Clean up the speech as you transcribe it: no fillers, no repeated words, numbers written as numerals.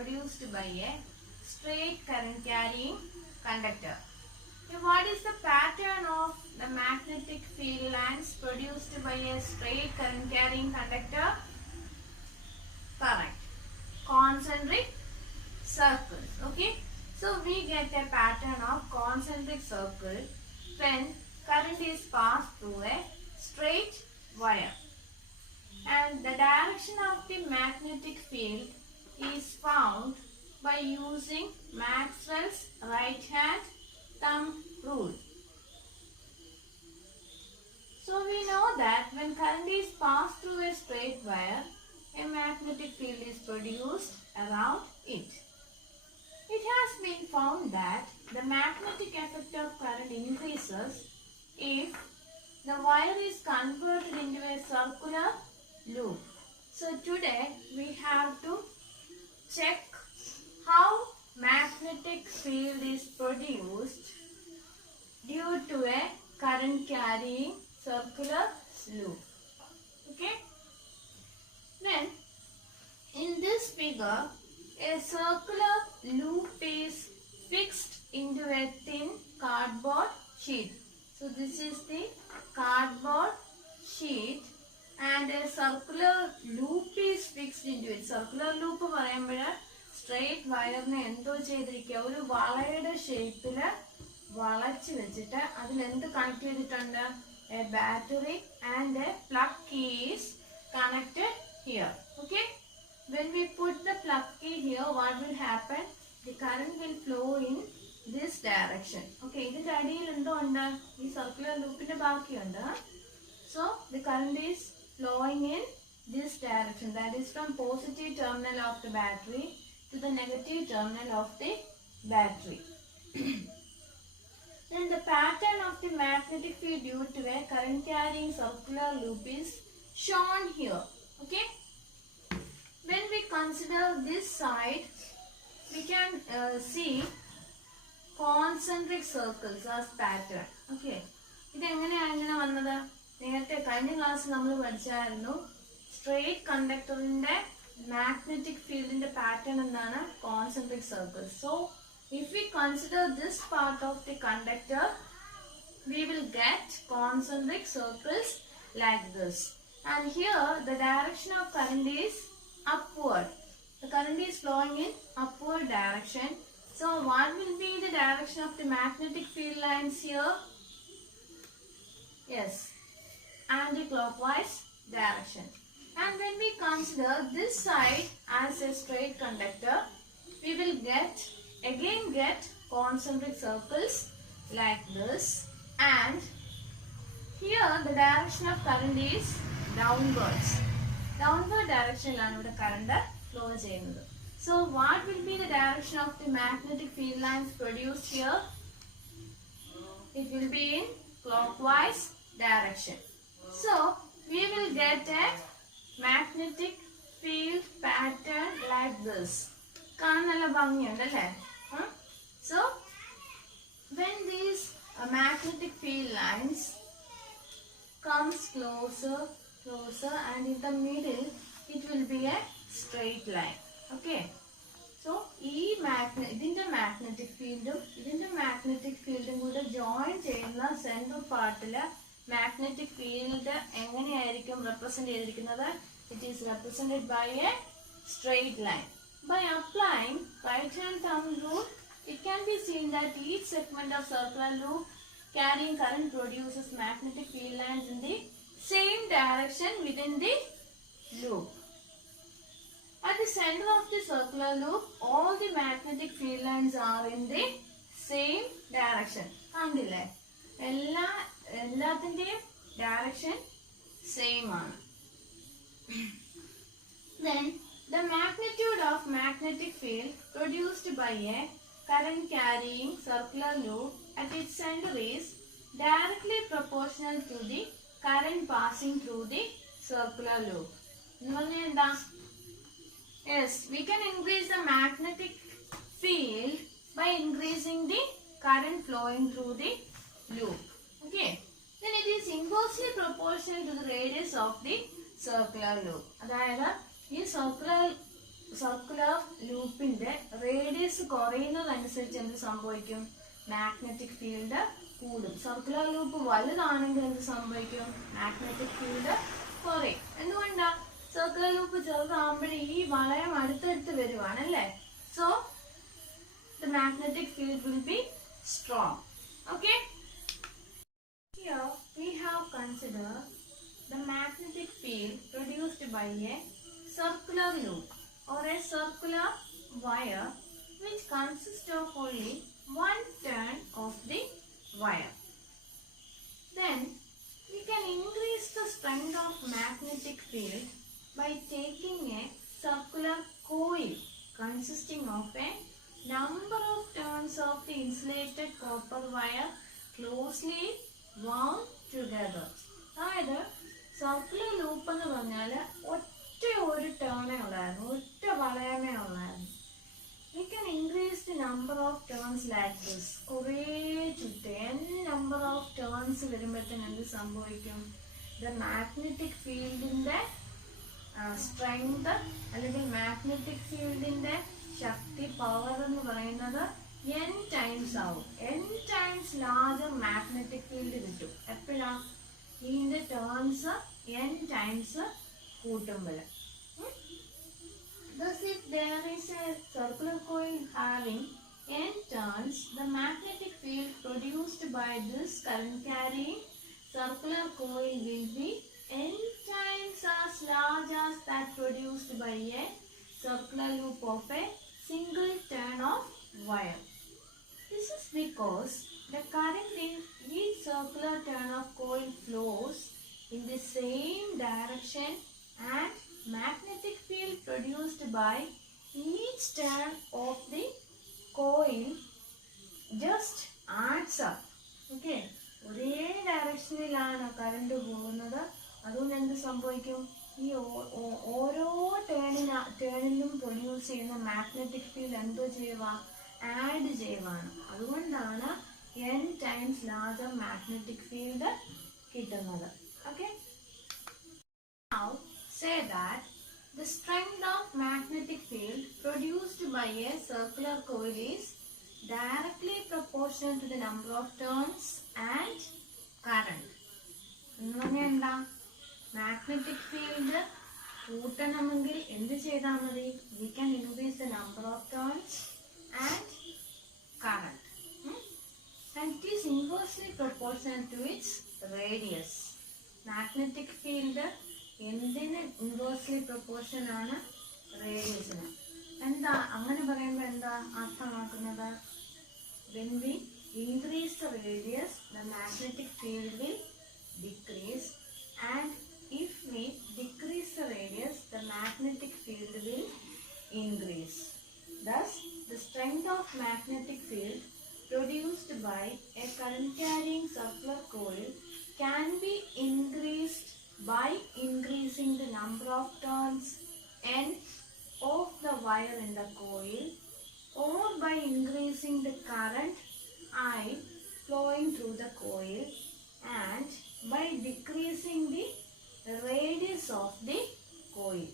produced by a straight current carrying conductor. Now, what is the pattern of the magnetic field lines produced by a straight current carrying conductor? Correct. Concentric circles. Okay. So we get a pattern of concentric circle when current is passed through a straight wire. And the direction of the magnetic field is found by using Maxwell's right hand thumb rule. So we know that when current is passed through a straight wire, a magnetic field is produced around it. It has been found that the magnetic effect of current increases if the wire is converted into a circular loop. So today we have to check how magnetic field is produced due to a current carrying circular loop. Okay. Then in this figure, a circular loop is fixed into a thin cardboard sheet. So this is the cardboard sheet and a circular loop is fixed into it. Circular loop പറയുമ്പോൾ straight wire-നെ എന്തോ ചെയ്തിരിക്കുക, ഒരു വളയുടെ ഷേപ്പിൽ വളച്ച് വെച്ചിട്ട് അതിൽ എന്ത് connect ചെയ്തിട്ടുണ്ട്? A battery and a plug key is connected here. Okay. When we put the plug key here, what will happen? The current will flow in this direction. Okay. ഇതിന്റെ അടിയിൽ എന്തോ ഉണ്ട്? ഈ circular loop-ന്റെ ബാക്കിയുണ്ട്. So the current is flowing in this direction. That is from positive terminal of the battery to the negative terminal of the battery. Then the pattern of the magnetic field due to a current carrying circular loop is shown here. Okay. When we consider this side, we can see concentric circles as pattern. Okay. ഇത് എങ്ങനെയാണ് ഇങ്ങനെ വന്നത്? നേരത്തെ കഴിഞ്ഞ ക്ലാസ്സിൽ നമ്മൾ പഠിച്ചായിരുന്നു straight കണ്ടക്ടറിന്റെ magnetic ഫീൽഡിന്റെ pattern എന്താണ്? Concentric circles. So if we consider this part of the conductor, we will get concentric circles like this. And here the direction of current is upward. The current is flowing in upward direction. So what will be the direction of the magnetic field lines here? Yes, anti-clockwise direction. And when we consider this side as a straight conductor, we will again get concentric circles like this, and here the direction of current is downwards. Downward direction is the current flow ചെയ്യുന്നത്. So what will be the direction of the magnetic field lines produced here? It will be in clockwise direction. So we will get a magnetic field pattern like this. കാണാൻ നല്ല ഭംഗിയുണ്ട് അല്ലേ? So when these magnetic field lines comes closer and in the middle it will be a straight line. Okay. So ഇതിന്റെ magnetic ഫീൽഡും കൂടെ join ചെയ്യുന്ന central പാർട്ടില് magnetic field എങ്ങനെയായിരിക്കും represent ചെയ്തിരിക്കുന്നത്? It is represented by a straight line. By applying right hand thumb rule, it can be seen that each segment of circular loop carrying current produces magnetic field lines in the same direction within the loop. At the center of the circular loop, all the magnetic field lines are in the same direction. കണ്ടില്ലേ? എല്ലാത്തിന്റെയും direction same ആണ്. Then the magnitude of magnetic field produced by a current carrying circular loop at its center is directly proportional to the current passing through the circular loop. Yes, we can increase the magnetic field by increasing the current flowing through the loop. Okay. Then it is inversely proportional to the radius of the circular loop. അതായത് ഈ circular circular ലൂപ്പിന്റെ radius കുറയുന്നതനുസരിച്ച് എന്ത് സംഭവിക്കും? Magnetic field കൂടും. Circular loop വലുതാണെങ്കിൽ എന്ത് സംഭവിക്കും? Magnetic field കുറയും. എന്തുകൊണ്ടാ? സർക്കുലർ ലൂപ്പ് ചെറുതാകുമ്പോഴേ ഈ വളയം അടുത്തടുത്ത് വരുവാണല്ലേ. So the magnetic field will be strong. Okay? Here we have considered the magnetic field produced by a circular loop or a circular wire which consists of only one turn of the wire. Then we can increase the strength of magnetic field by taking a circular coil consisting of a number of turns of the insulated copper wire closely wound together. അതായത് circular loop എന്ന് പറഞ്ഞാൽ ഒറ്റ ഒരു ടേണേ ഉള്ളായിരുന്നു, ഒറ്റ വളയമേ ഉള്ളായിരുന്നു. We can increase the number of turns like this. കുറേ ചുറ്റ് n number of turns വരുമ്പോഴത്തേന് എന്ത് സംഭവിക്കും? The magnetic fieldന്റെ സ്ട്രെങ്ത് അല്ലെങ്കിൽ മാഗ്നറ്റിക് ഫീൽഡിന്റെ ശക്തി, പവർ എന്ന് പറയുന്നത് n ടൈംസ് ആവും. n times larger magnetic field കിട്ടും. എപ്പോഴാ? ഇതിന്റെ ടേൺസ് n ടൈംസ് കൂട്ടുമ്പോൾ. Thus, if there is a circular coil having n turns, the magnetic field produced by this current carrying circular coil will be n times as large as that produced by a circular loop of a single turn of wire. This is because the current in each circular turn of coil flows in the same direction and magnetic field produced by each turn of the coil just adds up. Okay? ഒരേ ഡയറക്ഷനിലാണ് current പോകുന്നത്. അതുകൊണ്ട് എന്ത് സംഭവിക്കും? ഈ ഓരോ ടേണിലും produce ചെയ്യുന്ന magnetic field എന്തോ ചെയ്യുക? ആഡ് ചെയ്യുവാണ്. അതുകൊണ്ടാണ് n times larger magnetic field കിട്ടുന്നത്. Okay? Now say that the strength of magnetic field produced by a circular coil is directly proportional to the number of turns and current. എന്ന് പറഞ്ഞാൽ എന്താ? Magnetic field കൂട്ടണമെങ്കിൽ എന്ത് ചെയ്താൽ മതി? We can increase the number of turns and current. And it is inversely proportional to its radius. Magnetic field എന്തിന് inversely proportion ആണ്? റേഡിയസിന്. എന്താ അങ്ങനെ പറയുമ്പോൾ എന്താ അർത്ഥമാക്കുന്നത്? When we increase the radius, the magnetic field will decrease, and if we decrease the radius, the magnetic field will increase. Thus, the strength of magnetic field produced by a current carrying circular coil can be increased by increasing the number of turns n of the wire in the coil, or by increasing the current I flowing through the coil, and by decreasing the radius of the coil.